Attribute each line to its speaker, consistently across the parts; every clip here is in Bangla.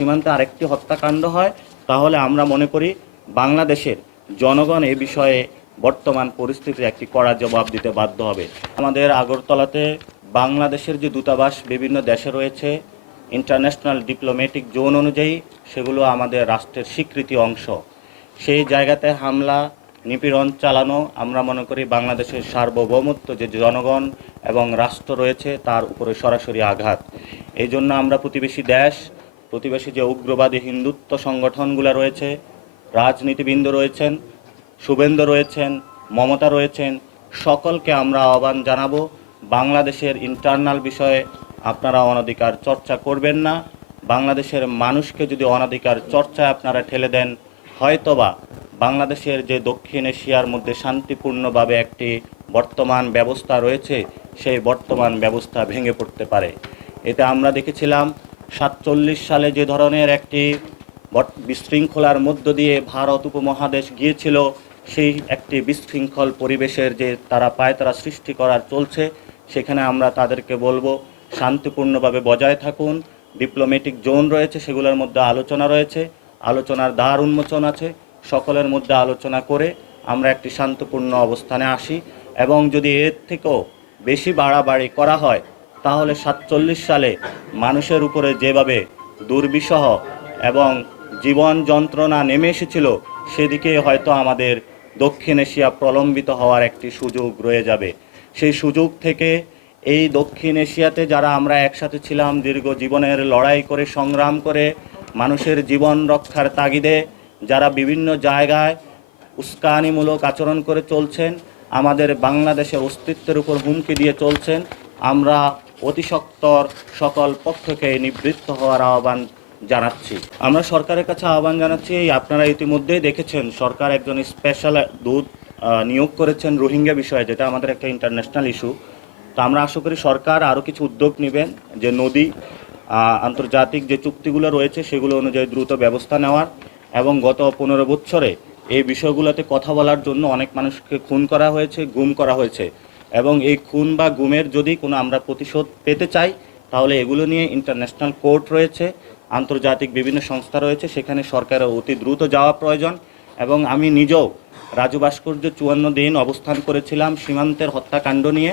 Speaker 1: সীমান্তে আরেকটি হত্যাকাণ্ড হয়, তাহলে আমরা মনে করি বাংলাদেশের জনগণ এ বিষয়ে বর্তমান পরিস্থিতির একটি কড়া জবাব দিতে বাধ্য হবে। আমাদের আগরতলাতে বাংলাদেশের যে দূতাবাস বিভিন্ন দেশে রয়েছে ইন্টারন্যাশনাল ডিপ্লোম্যাটিক জোন অনুযায়ী সেগুলো আমাদের রাষ্ট্রের স্বীকৃতি অংশ। সেই জায়গাতে হামলা, নিপীড়ন চালানো, আমরা মনে করি বাংলাদেশের সার্বভৌমত্ব, যে জনগণ এবং রাষ্ট্র রয়েছে, তার উপরে সরাসরি আঘাত। এই জন্য আমরা প্রতিবেশী দেশ প্রতিবেশী যে উগ্রবাদী হিন্দুত্ব সংগঠনগুলো রয়েছে, রাজনীতিবৃন্দ রয়েছেন, শুভেন্দু রয়েছেন, মমতা রয়েছেন, সকলকে আমরা আহ্বান জানাব। বাংলাদেশের ইন্টারনাল বিষয়ে আপনারা অনধিকার চর্চা করবেন না। বাংলাদেশের মানুষকে যদি অনধিকার চর্চায় আপনারা ঠেলে দেন, হয়তোবা বাংলাদেশের যে দক্ষিণ এশিয়ার মধ্যে শান্তিপূর্ণভাবে একটি বর্তমান ব্যবস্থা রয়েছে, সেই বর্তমান ব্যবস্থা ভেঙে পড়তে পারে। এতে আমরা দেখেছিলাম। সাতচল্লিশ সালে যে ধরনের একটি বিশৃঙ্খলার মধ্য দিয়ে ভারত উপমহাদেশ গিয়েছিল, সেই একটি বিশৃঙ্খল পরিবেশের যে তারা পায়, তারা সৃষ্টি করার চলছে, সেখানে আমরা তাদেরকে বলব, শান্তিপূর্ণভাবে বজায় থাকুন। ডিপ্লোম্যাটিক জোন রয়েছে, সেগুলোর মধ্যে আলোচনা রয়েছে, আলোচনার দ্বার উন্মোচন আছে, সকলের মধ্যে আলোচনা করে আমরা একটি শান্তপূর্ণ অবস্থানে আসি এবং যদি এর থেকেও বেশি বাড়াবাড়ি করা হয় তাহলে সাতচল্লিশ সালে মানুষের উপরে যেভাবে দুর্বিষহ এবং জীবন যন্ত্রণা নেমে এসেছিল, সেদিকে হয়তো আমাদের দক্ষিণ এশিয়া প্রলম্বিত হওয়ার একটি সুযোগ রয়ে যাবে। সেই সুযোগ থেকে এই দক্ষিণ এশিয়াতে যারা আমরা একসাথে ছিলাম, দীর্ঘ জীবনের লড়াই করে, সংগ্রাম করে, মানুষের জীবন রক্ষার তাগিদে যারা বিভিন্ন জায়গায় উস্কানিমূলক আচরণ করে চলছেন, আমাদের বাংলাদেশের অস্তিত্বের উপর হুমকি দিয়ে চলছেন, আমরা অতিসত্বর সকল পক্ষকে নিবৃত্ত হওয়ার আহ্বান জানাচ্ছি। আমরা সরকারের কাছে আহ্বান জানাচ্ছি আপনারা ইতিমধ্যেই দেখেছেন, সরকার একজন স্পেশাল দূত নিয়োগ করেছেন রোহিঙ্গা বিষয়ে, যেটা আমাদের একটা ইন্টারন্যাশনাল ইস্যু তো আমরা আশা করি সরকার আরও কিছু উদ্যোগ নেবেন, যে নদী আন্তর্জাতিক যে চুক্তিগুলো রয়েছে, সেগুলো অনুযায়ী দ্রুত ব্যবস্থা নেওয়ার এবং গত পনেরো বছরে এই বিষয়গুলোতে কথা বলার জন্য অনেক মানুষকে খুন করা হয়েছে, গুম করা হয়েছে। এবং এই খুন বা গুমের যদি কোনো আমরা প্রতিশোধ পেতে চাই, তাহলে এগুলো নিয়ে ইন্টারন্যাশনাল কোর্ট রয়েছে, আন্তর্জাতিক বিভিন্ন সংস্থা রয়েছে, সেখানে সরকারের অতি দ্রুত যাওয়া প্রয়োজন। এবং আমি নিজেও রাজু ভাস্কর্য চুয়ান্ন দিন অবস্থান করেছিলাম সীমান্তের হত্যাকাণ্ড নিয়ে।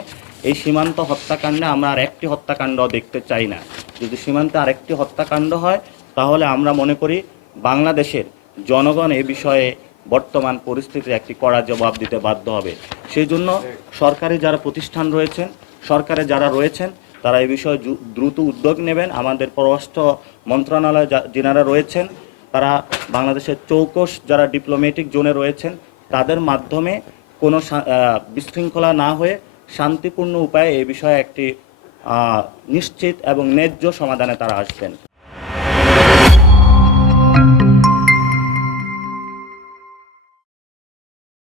Speaker 1: এই সীমান্ত হত্যাকাণ্ডে আমরা আর একটি হত্যাকাণ্ড দেখতে চাই না। যদি সীমান্তে আরেকটি হত্যাকাণ্ড হয়, তাহলে আমরা মনে করি বাংলাদেশের জনগণ এ বিষয়ে বর্তমান পরিস্থিতির একটি কড়া জবাব দিতে বাধ্য হবে। সেই জন্য সরকারি যারা প্রতিষ্ঠান রয়েছেন, সরকারে যারা রয়েছেন, তারা এই বিষয়ে দ্রুত উদ্যোগ নেবেন। আমাদের পররাষ্ট্র মন্ত্রণালয় যিনারা রয়েছেন, তারা বাংলাদেশের চৌকস যারা ডিপ্লোম্যাটিক জোনে রয়েছেন, তাদের মাধ্যমে কোনো বিশৃঙ্খলা না হয়ে শান্তিপূর্ণ উপায়ে এই বিষয়ে একটি নিশ্চিত এবং ন্যায্য সমাধানে তারা আসবেন।